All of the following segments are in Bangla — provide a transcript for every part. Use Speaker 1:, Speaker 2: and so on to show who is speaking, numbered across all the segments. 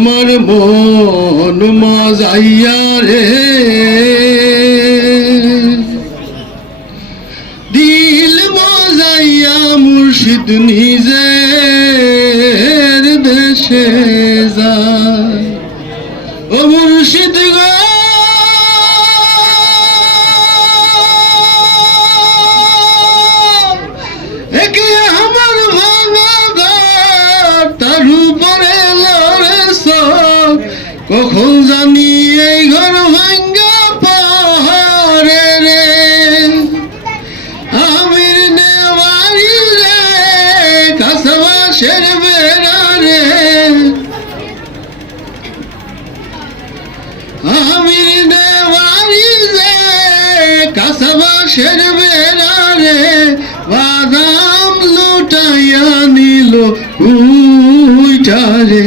Speaker 1: আমার মন মাজাইয়া রে। দিল মাজাইয়া মুর্শিদ নিজের দেশে যায় কখন জানি এই ঘর ভাঙ্গা পাহাড়ে রে? আমির রে কাসবাসের বেড়া রে। আমির রে কাসবাসের বেড়া রে। বাদাম লুটাইয়া নিল উইটারে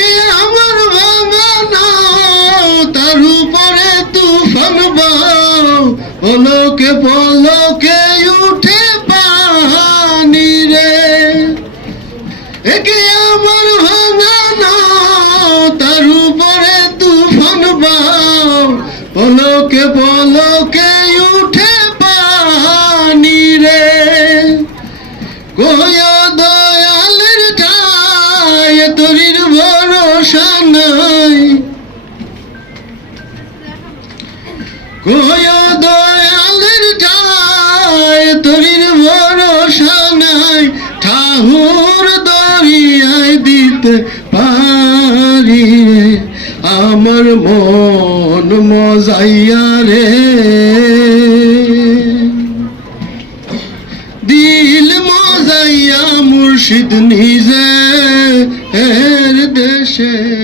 Speaker 1: পলকে উঠে পানি রে? একে আমার তার উপরে তুফান বাও। পলকে পলকে উঠে পানি রে? কোয়া দয়ালের ঠায় তরির ভরসা নাই। কোয়া দয়ালের ঠায় তরির ভরসা নাই ঠাহুর দরিয়ায় দিতে পারি আমার মন মজাইয়া রে। দিল মজাইয়া মুর্শিদ নিজে এর দেশে।